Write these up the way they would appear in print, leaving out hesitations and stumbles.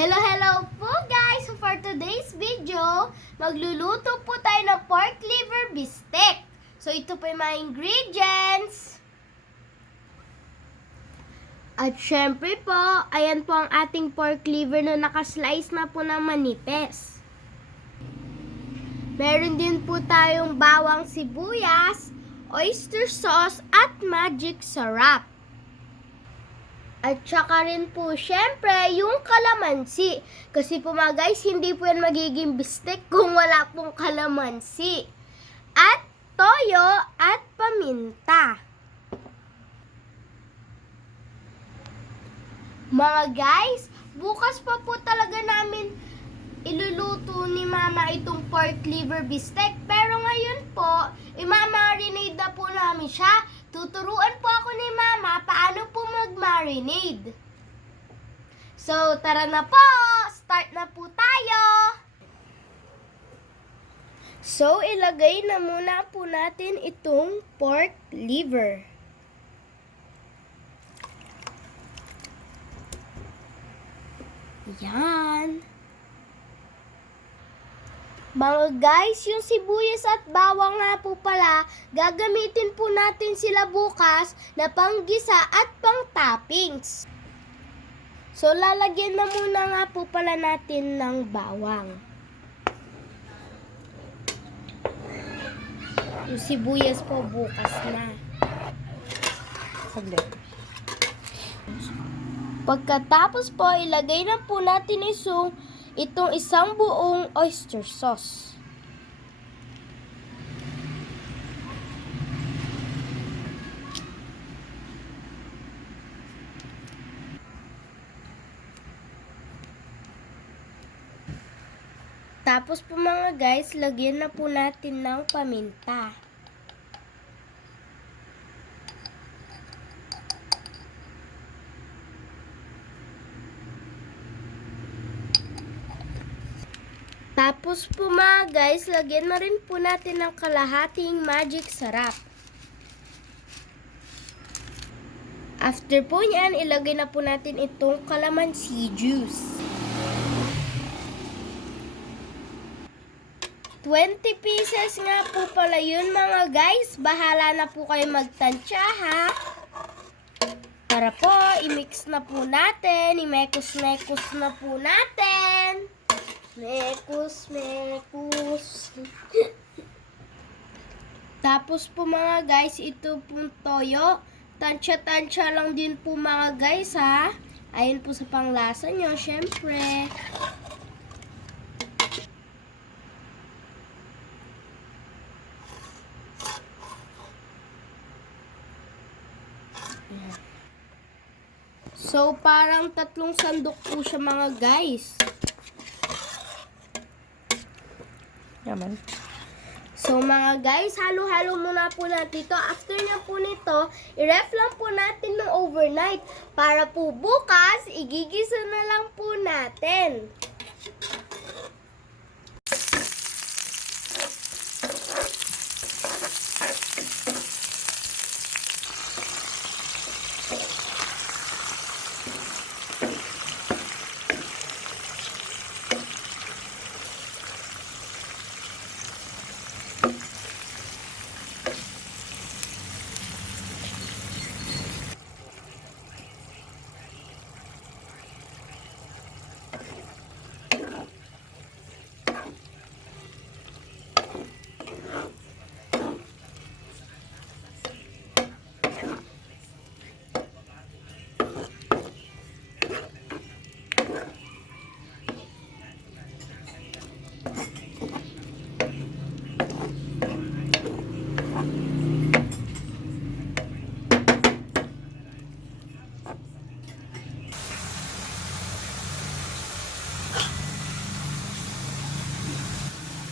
Hello po guys! So for today's video, magluluto po tayo ng pork liver bistec. So ito po yung mga ingredients. At syempre po, ayan po ang ating pork liver na nakaslice na po ng manipis. Meron din po tayong bawang sibuyas, oyster sauce at magic sarap. At saka rin po, syempre, yung kalamansi. Kasi po mga guys, hindi po yan magiging bistek kung wala pong kalamansi. At toyo at paminta. Mga guys, bukas pa po talaga namin iluluto ni Mama itong pork liver bistek. Pero ngayon po, imamarinate na po namin siya. Tuturuan po ako ni Mama paano po mag-marinade. So, tara na po! Start na po tayo! So, ilagay na muna po natin itong pork liver. Yan. Mga guys, yung sibuyas at bawang nga po pala, gagamitin po natin sila bukas na panggisa at pang toppings. So, lalagyan na muna nga po pala natin ng bawang. Yung sibuyas po bukas na. Saglit. Pagkatapos po, ilagay na po natin itong isang buong oyster sauce. Tapos po mga guys, lagyan na po natin ng paminta. Tapos po mga guys, lagyan na rin po natin ng kalahating magic sarap. After po yan, ilagay na po natin itong calamansi juice. 20 pieces nga po pala yun mga guys. Bahala na po kayo magtansya ha. Para po, i-mix na po natin. I-mekos-mekos na po natin. Mekus. Tapos po mga guys, ito pong toyo. Tansya-tansya lang din po mga guys ha. Ayun po sa panglasa nyo, syempre. So, parang 3 sandok po siya mga guys. Yaman. So mga guys, halo-halo muna po natin ito. After na po nito, i-ref lang po natin ng overnight. Para po bukas, igigisa na lang po natin.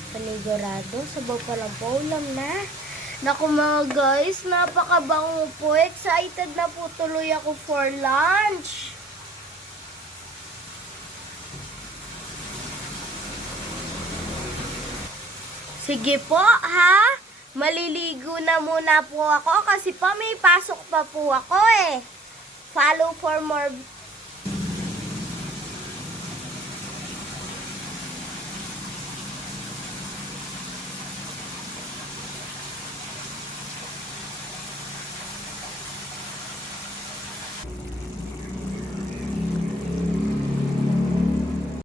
Panigurado, sabaw pa lang po, ulam na. Naku mga guys, napakabango po. Excited na po tuloy ako for lunch. Sige po ha, maliligo na muna po ako kasi pa may pasok pa po ako eh. Follow for more